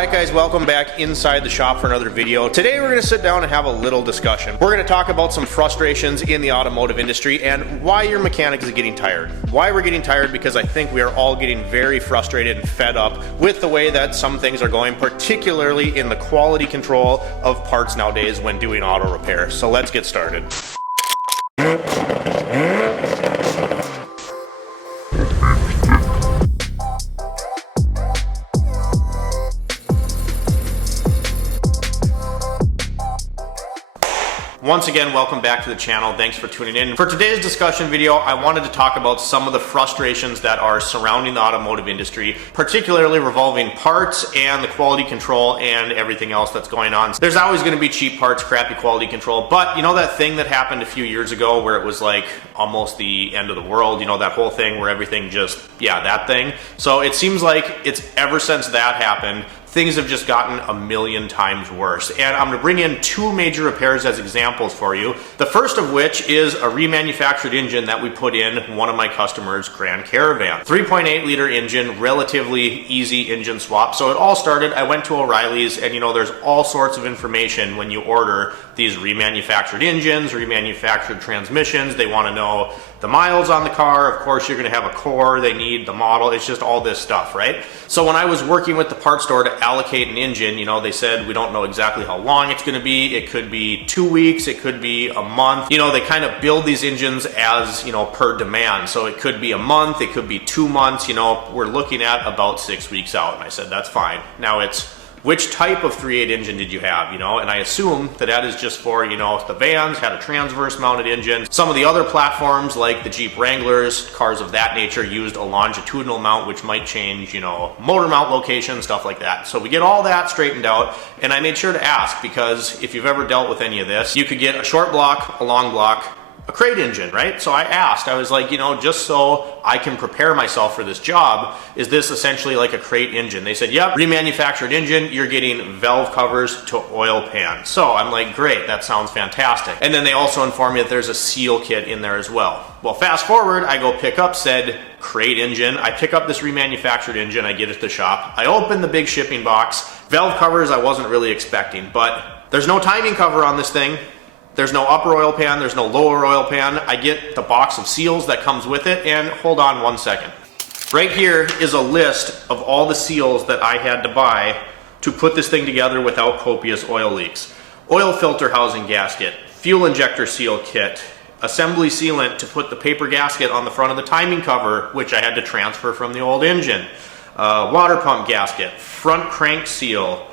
Alright guys, welcome back inside the shop for another video. Today we're going to sit down and have a little discussion. We're going to talk about some frustrations in the automotive industry and why your mechanic is getting tired. Why we're getting tired, because I think we are all getting very frustrated and fed up with the way that some things are going, particularly in the quality control of parts nowadays when doing auto repair. So let's get started. Once again, welcome back to the channel. Thanks for tuning in. For today's discussion video, I wanted to talk about some of the frustrations that are surrounding the automotive industry, particularly revolving parts and the quality control and everything else that's going on. There's always going to be cheap parts, crappy quality control, but you know that thing that happened a few years ago where it was like almost the end of the world, you know, that whole thing where everything just, yeah, that thing. So it seems like it's ever since that happened, things have just gotten a million times worse. And I'm going to bring in two major repairs as examples for you. The first of which is a remanufactured engine that we put in one of my customers' Grand Caravan. 3.8 liter engine, relatively easy engine swap. So it all started, I went to O'Reilly's, and you know, there's all sorts of information when you order these remanufactured engines, remanufactured transmissions. They want to know the miles on the car. Of course, you're going to have a core. They need the model. It's just all this stuff, right? So when I was working with the parts store to allocate an engine, you know, they said, we don't know exactly how long it's going to be. It could be 2 weeks. It could be a month. You know, they kind of build these engines as, you know, per demand. So it could be a month. It could be 2 months. You know, we're looking at about 6 weeks out. And I said, that's fine. Now it's, which type of 3.8 engine did you have, you know? And I assume that that is just for, you know, the vans had a transverse mounted engine. Some of the other platforms like the Jeep Wranglers, cars of that nature, used a longitudinal mount, which might change, you know, motor mount location, stuff like that. So we get all that straightened out, and I made sure to ask, because if you've ever dealt with any of this, you could get a short block, a long block, a crate engine, right? So I asked, I was like, you know, just so I can prepare myself for this job, is this essentially like a crate engine? They said, yep, remanufactured engine, you're getting valve covers to oil pan. So I'm like, great, that sounds fantastic. And then they also informed me that there's a seal kit in there as well. Well, fast forward, I go pick up said crate engine. I pick up this remanufactured engine, I get it to the shop. I open the big shipping box. Valve covers I wasn't really expecting, but there's no timing cover on this thing. There's no upper oil pan, there's no lower oil pan. I get the box of seals that comes with it, and hold on one second. Right here is a list of all the seals that I had to buy to put this thing together without copious oil leaks. Oil filter housing gasket, fuel injector seal kit, assembly sealant to put the paper gasket on the front of the timing cover, which I had to transfer from the old engine, water pump gasket, front crank seal.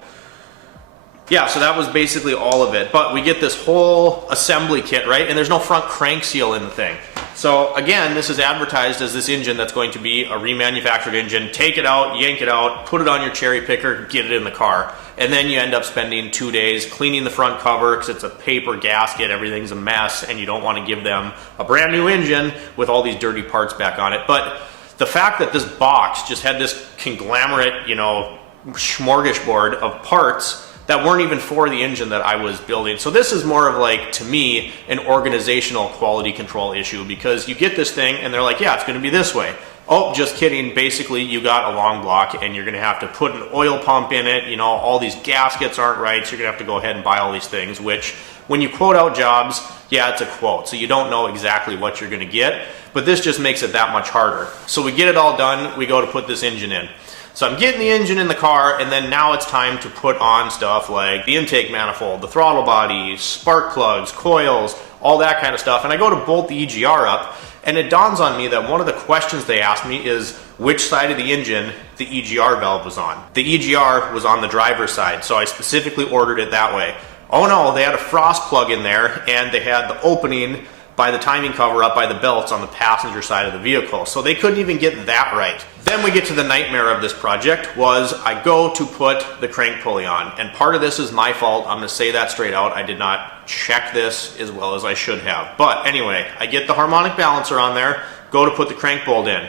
Yeah, so that was basically all of it. But we get this whole assembly kit, right? And there's no front crank seal in the thing. So again, this is advertised as this engine that's going to be a remanufactured engine. Take it out, yank it out, put it on your cherry picker, get it in the car. And then you end up spending 2 days cleaning the front cover because it's a paper gasket, everything's a mess, and you don't want to give them a brand new engine with all these dirty parts back on it. But the fact that this box just had this conglomerate, you know, smorgasbord of parts that weren't even for the engine that I was building. So this is more of like, to me, an organizational quality control issue, because you get this thing and they're like, yeah, it's gonna be this way. Oh, just kidding. Basically, you got a long block and you're gonna have to put an oil pump in it. You know, all these gaskets aren't right, so you're gonna have to go ahead and buy all these things, which when you quote out jobs, yeah, it's a quote. So you don't know exactly what you're gonna get, but this just makes it that much harder. So we get it all done, we go to put this engine in. So I'm getting the engine in the car, and then now it's time to put on stuff like the intake manifold, the throttle body, spark plugs, coils, all that kind of stuff. And I go to bolt the EGR up, and it dawns on me that one of the questions they asked me is which side of the engine the EGR valve was on. The EGR was on the driver's side, so I specifically ordered it that way. Oh no, they had a frost plug in there, and they had the opening by the timing cover up by the belts on the passenger side of the vehicle. So they couldn't even get that right. Then we get to the nightmare of this project was I go to put the crank pulley on. And part of this is my fault. I'm gonna say that straight out. I did not check this as well as I should have. But anyway, I get the harmonic balancer on there, go to put the crank bolt in.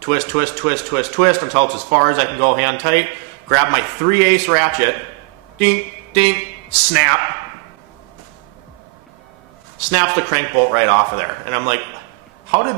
Twist, twist, twist, twist, twist until it's as far as I can go hand tight. Grab my 3/8 ratchet, ding, ding, snap. Snaps the crank bolt right off of there. And I'm like, how did,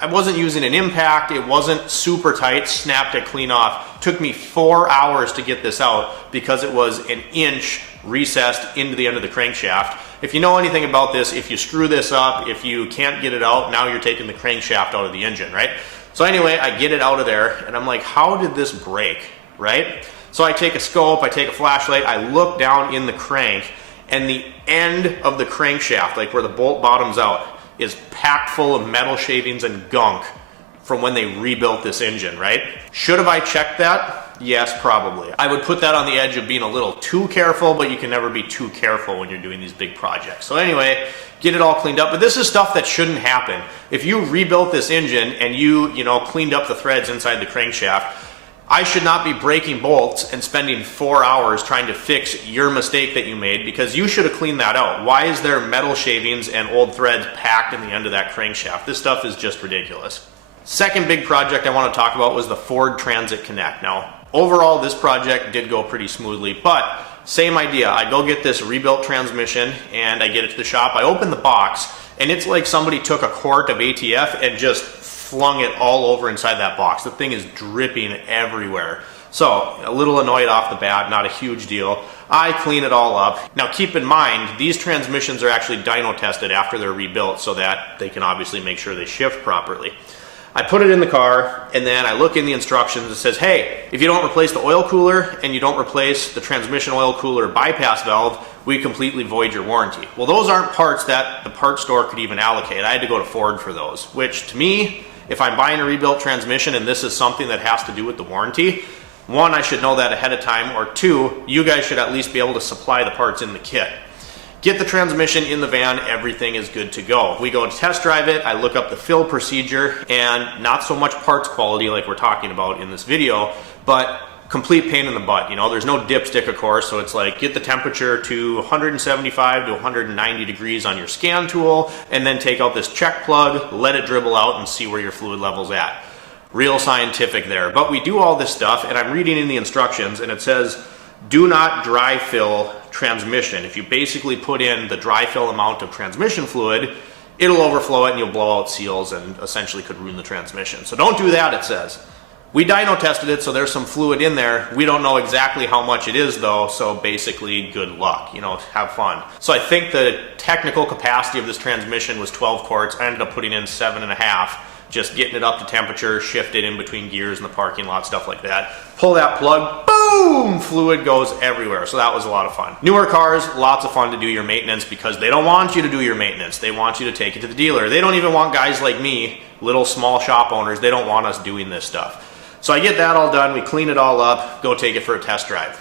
I wasn't using an impact, it wasn't super tight, snapped it clean off. Took me 4 hours to get this out because it was an inch recessed into the end of the crankshaft. If you know anything about this, if you screw this up, if you can't get it out, now you're taking the crankshaft out of the engine, right? So anyway, I get it out of there and I'm like, how did this break, right? So I take a scope, I take a flashlight, I look down in the crank, and the end of the crankshaft, like where the bolt bottoms out, is packed full of metal shavings and gunk from when they rebuilt this engine, right? Should have I checked that? Yes, probably. I would put that on the edge of being a little too careful, but you can never be too careful when you're doing these big projects. So anyway, get it all cleaned up. But this is stuff that shouldn't happen. If you rebuilt this engine and you cleaned up the threads inside the crankshaft, I should not be breaking bolts and spending 4 hours trying to fix your mistake that you made, because you should have cleaned that out. Why is there metal shavings and old threads packed in the end of that crankshaft? This stuff is just ridiculous. Second big project I want to talk about was the Ford Transit Connect. Now, overall, this project did go pretty smoothly, but same idea. I go get this rebuilt transmission and I get it to the shop. I open the box and it's like somebody took a quart of ATF and just flung it all over inside that box. The thing is dripping everywhere. So a little annoyed off the bat, not a huge deal. I clean it all up. Now keep in mind, these transmissions are actually dyno tested after they're rebuilt so that they can obviously make sure they shift properly. I put it in the car and then I look in the instructions. It says, hey, if you don't replace the oil cooler and you don't replace the transmission oil cooler bypass valve, we completely void your warranty. Well, those aren't parts that the parts store could even allocate. I had to go to Ford for those, which to me, if I'm buying a rebuilt transmission and this is something that has to do with the warranty, one, I should know that ahead of time, or two, you guys should at least be able to supply the parts in the kit. Get the transmission in the van, everything is good to go. We go to test drive it, I look up the fill procedure, and not so much parts quality like we're talking about in this video, but complete pain in the butt. There's no dipstick, of course, so it's like get the temperature to 175 to 190 degrees on your scan tool, and then take out this check plug, let it dribble out, and see where your fluid level's at. Real scientific there. But we do all this stuff, and I'm reading in the instructions, and it says, do not dry fill transmission. If you basically put in the dry fill amount of transmission fluid, it'll overflow it and you'll blow out seals and essentially could ruin the transmission. So don't do that, it says. We dyno tested it, so there's some fluid in there. We don't know exactly how much it is though, so basically good luck, have fun. So I think the technical capacity of this transmission was 12 quarts. I ended up putting in 7.5, just getting it up to temperature, shift it in between gears in the parking lot, stuff like that. Pull that plug, boom, fluid goes everywhere. So that was a lot of fun. Newer cars, lots of fun to do your maintenance because they don't want you to do your maintenance. They want you to take it to the dealer. They don't even want guys like me, little small shop owners, they don't want us doing this stuff. So I get that all done, we clean it all up, go take it for a test drive.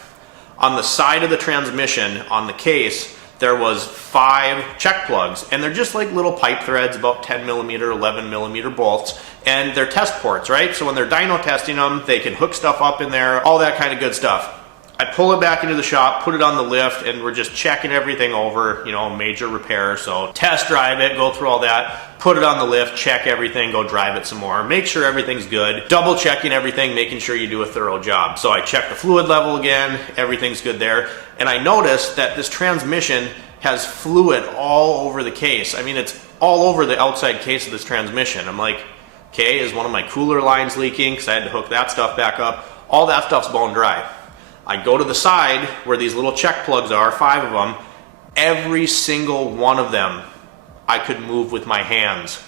On the side of the transmission, on the case, there was 5 check plugs, and they're just like little pipe threads, about 10 millimeter, 11 millimeter bolts, and they're test ports, right? So when they're dyno testing them, they can hook stuff up in there, all that kind of good stuff. I pull it back into the shop, put it on the lift, and we're just checking everything over, major repair. So test drive it, go through all that, put it on the lift, check everything, go drive it some more, make sure everything's good, double checking everything, making sure you do a thorough job. So I check the fluid level again, everything's good there, and I noticed that this transmission has fluid all over the case. I mean, it's all over the outside case of this transmission. I'm like, okay, is one of my cooler lines leaking? Because I had to hook that stuff back up. All that stuff's bone dry. I go to the side where these little check plugs are, 5 of them. Every single one of them I could move with my hands.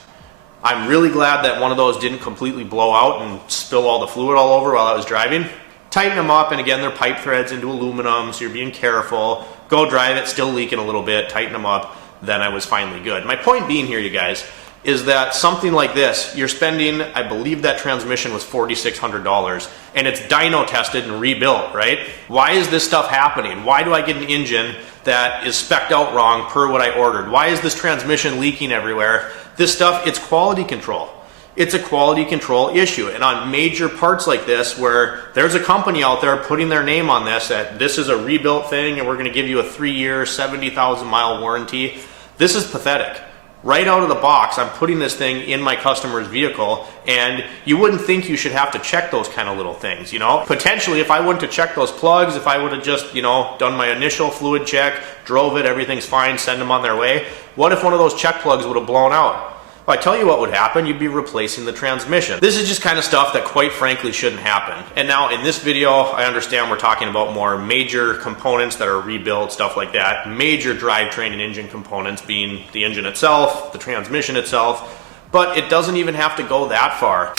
I'm really glad that one of those didn't completely blow out and spill all the fluid all over while I was driving. Tighten them up, and again, they're pipe threads into aluminum, so you're being careful. Go drive it, still leaking a little bit, tighten them up, then I was finally good. My point being here, you guys, is that something like this, you're spending, I believe that transmission was $4,600, and it's dyno tested and rebuilt, right? Why is this stuff happening? Why do I get an engine that is spec'd out wrong per what I ordered? Why is this transmission leaking everywhere? This stuff, it's quality control. It's a quality control issue, and on major parts like this where there's a company out there putting their name on this, that this is a rebuilt thing and we're going to give you a 3-year, 70,000 mile warranty, this is pathetic. Right out of the box, I'm putting this thing in my customer's vehicle, and you wouldn't think you should have to check those kind of little things, Potentially, if I wouldn't have checked those plugs, if I would have just, done my initial fluid check, drove it, everything's fine, send them on their way, what if one of those check plugs would have blown out? Well, I tell you what would happen, you'd be replacing the transmission. This is just kind of stuff that quite frankly shouldn't happen. And now in this video, I understand we're talking about more major components that are rebuilt, stuff like that. Major drivetrain and engine components being the engine itself, the transmission itself, but it doesn't even have to go that far.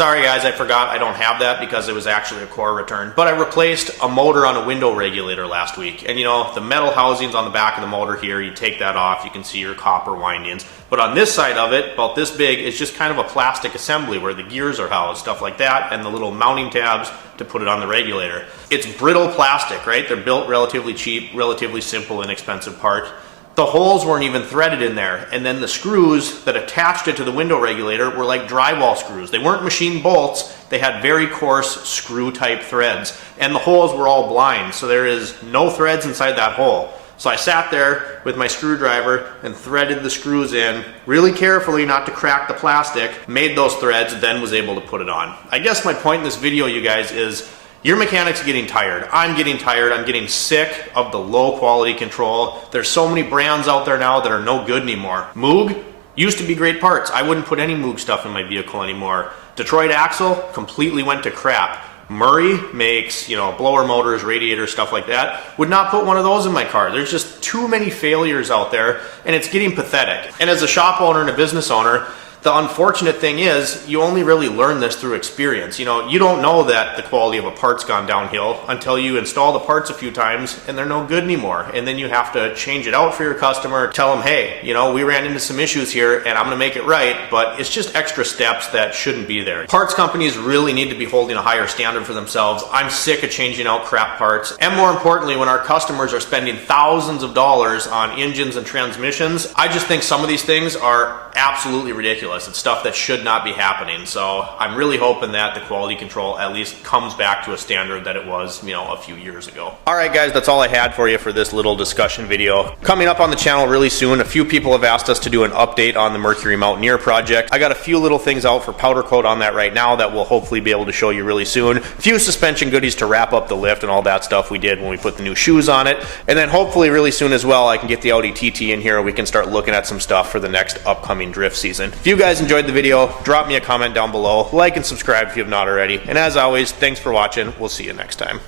Sorry guys, I forgot I don't have that because it was actually a core return. But I replaced a motor on a window regulator last week. And you know, the metal housings on the back of the motor here, you take that off, you can see your copper windings. But on this side of it, about this big, is just kind of a plastic assembly where the gears are housed, stuff like that, and the little mounting tabs to put it on the regulator. It's brittle plastic, right? They're built relatively cheap, relatively simple, inexpensive part. The holes weren't even threaded in there, and then the screws that attached it to the window regulator were like drywall screws. They weren't machine bolts, they had very coarse screw type threads, and the holes were all blind, so there is no threads inside that hole. So I sat there with my screwdriver and threaded the screws in really carefully not to crack the plastic, made those threads, then was able to put it on. I guess my point in this video, you guys, is your mechanic's getting tired. I'm getting tired. I'm getting sick of the low quality control. There's so many brands out there now that are no good anymore. Moog used to be great parts. I wouldn't put any Moog stuff in my vehicle anymore. Detroit Axle completely went to crap. Murray makes, you know, blower motors, radiators, stuff like that. Would not put one of those in my car. There's just too many failures out there, and it's getting pathetic. And as a shop owner and a business owner, the unfortunate thing is you only really learn this through experience. You know, you don't know that the quality of a part's gone downhill until you install the parts a few times and they're no good anymore. And then you have to change it out for your customer, tell them, hey, you know, we ran into some issues here and I'm gonna make it right, but it's just extra steps that shouldn't be there. Parts companies really need to be holding a higher standard for themselves. I'm sick of changing out crap parts. And more importantly, when our customers are spending thousands of dollars on engines and transmissions, I just think some of these things are absolutely ridiculous. It's stuff that should not be happening. So I'm really hoping that the quality control at least comes back to a standard that it was, you know, a few years ago. All right, guys, that's all I had for you for this little discussion video. Coming up on the channel really soon, a few people have asked us to do an update on the Mercury Mountaineer project. I got a few little things out for powder coat on that right now that we'll hopefully be able to show you really soon. A few suspension goodies to wrap up the lift and all that stuff we did when we put the new shoes on it. And then hopefully really soon as well, I can get the Audi TT in here and we can start looking at some stuff for the next upcoming drift season. If you guys enjoyed the video, drop me a comment down below, like and subscribe if you have not already, and as always, thanks for watching. We'll see you next time.